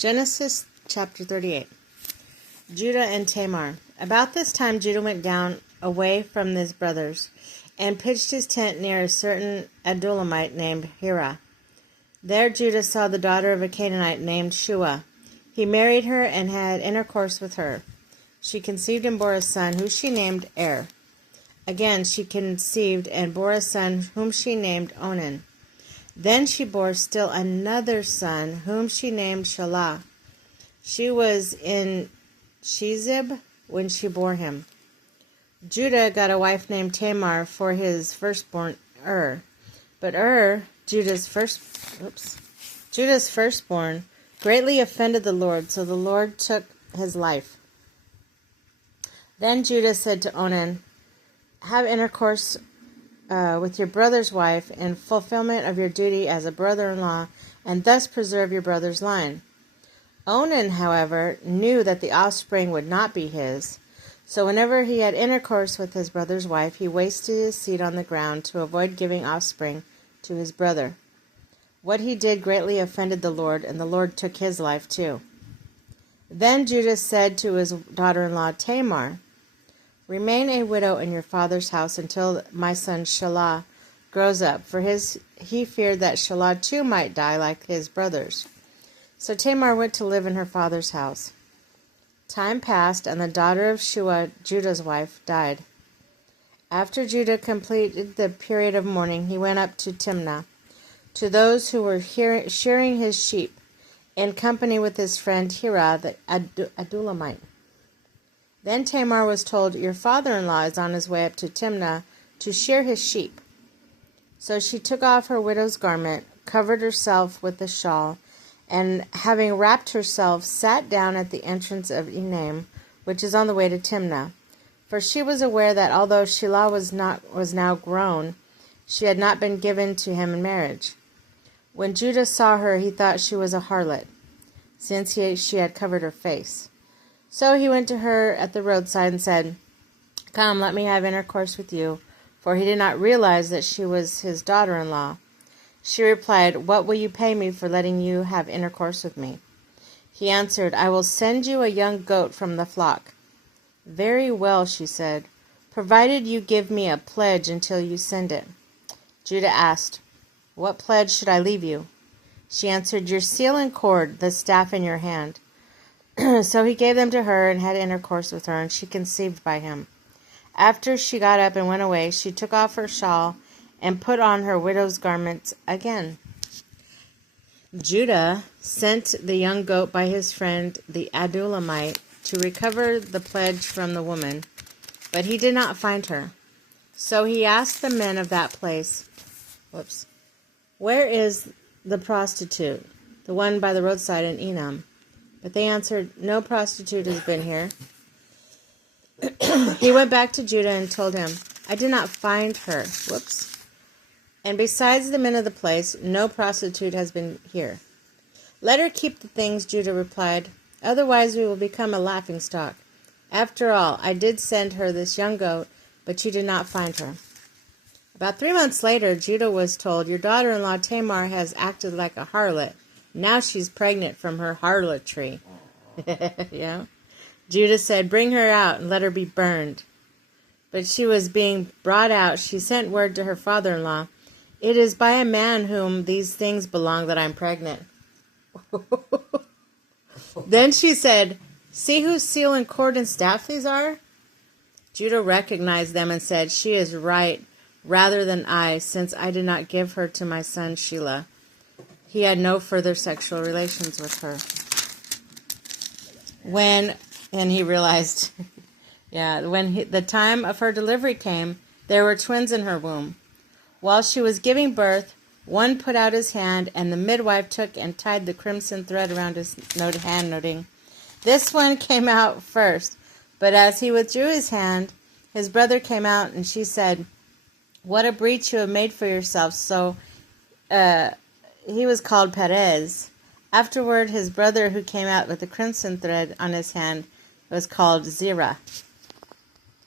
Genesis chapter 38. Judah and Tamar. About this time Judah went down away from his brothers, and pitched his tent near a certain Adullamite named Hira. There Judah saw the daughter of a Canaanite named Shua. He married her and had intercourse with her. She conceived and bore a son, whom she named Er. Again she conceived and bore a son, whom she named Onan. Then she bore still another son, whom she named Shelah. She was in Shezib when she bore him. Judah got a wife named Tamar for his firstborn But Judah's firstborn, greatly offended the Lord, so the Lord took his life. Then Judah said to Onan, "Have intercourse with your brother's wife in fulfillment of your duty as a brother-in-law, and thus preserve your brother's line." Onan, however, knew that the offspring would not be his, so whenever he had intercourse with his brother's wife, he wasted his seed on the ground to avoid giving offspring to his brother. What he did greatly offended the Lord, and the Lord took his life too. Then Judah said to his daughter-in-law Tamar, "Remain a widow in your father's house until my son Shelah grows up," for he feared that Shelah too might die like his brothers. So Tamar went to live in her father's house. Time passed, and the daughter of Shua, Judah's wife, died. After Judah completed the period of mourning, he went up to Timnah, to those who were shearing his sheep, in company with his friend Hira the Adullamite. Then Tamar was told, "Your father-in-law is on his way up to Timnah to shear his sheep." So she took off her widow's garment, covered herself with a shawl, and having wrapped herself, sat down at the entrance of Enaim, which is on the way to Timnah. For she was aware that although Shelah was now grown, she had not been given to him in marriage. When Judah saw her, he thought she was a harlot, since she had covered her face. So he went to her at the roadside and said, "Come, let me have intercourse with you," for he did not realize that she was his daughter-in-law. She replied, "What will you pay me for letting you have intercourse with me?" He answered, "I will send you a young goat from the flock." "Very well," she said, "provided you give me a pledge until you send it." Judah asked, "What pledge should I leave you?" She answered, "Your seal and cord, the staff in your hand." So he gave them to her and had intercourse with her, and she conceived by him. After she got up and went away, she took off her shawl and put on her widow's garments again. Judah sent the young goat by his friend the Adullamite to recover the pledge from the woman, but he did not find her. So he asked the men of that place, "Where is the prostitute, the one by the roadside in Enam?" But they answered, "No prostitute has been here." He went back to Judah and told him, "I did not find her." And besides the men of the place, no prostitute has been here. "Let her keep the things," Judah replied, "otherwise we will become a laughingstock. After all, I did send her this young goat, but you did not find her." About 3 months later, Judah was told, "Your daughter-in-law Tamar has acted like a harlot. Now she's pregnant from her harlotry." Yeah. Judah said, "Bring her out and let her be burned." But she was being brought out. She sent word to her father-in-law, "It is by a man whom these things belong that I'm pregnant." Then she said, "See whose seal and cord and staff these are?" Judah recognized them and said, "She is right rather than I, since I did not give her to my son Shelah." He had no further sexual relations with her. And he realized, the time of her delivery came, there were twins in her womb. While she was giving birth, one put out his hand, and the midwife took and tied the crimson thread around his hand, noting, "This one came out first." But as he withdrew his hand, his brother came out, and she said, "What a breach you have made for yourself." So he was called Perez. Afterward, his brother who came out with the crimson thread on his hand was called Zerah.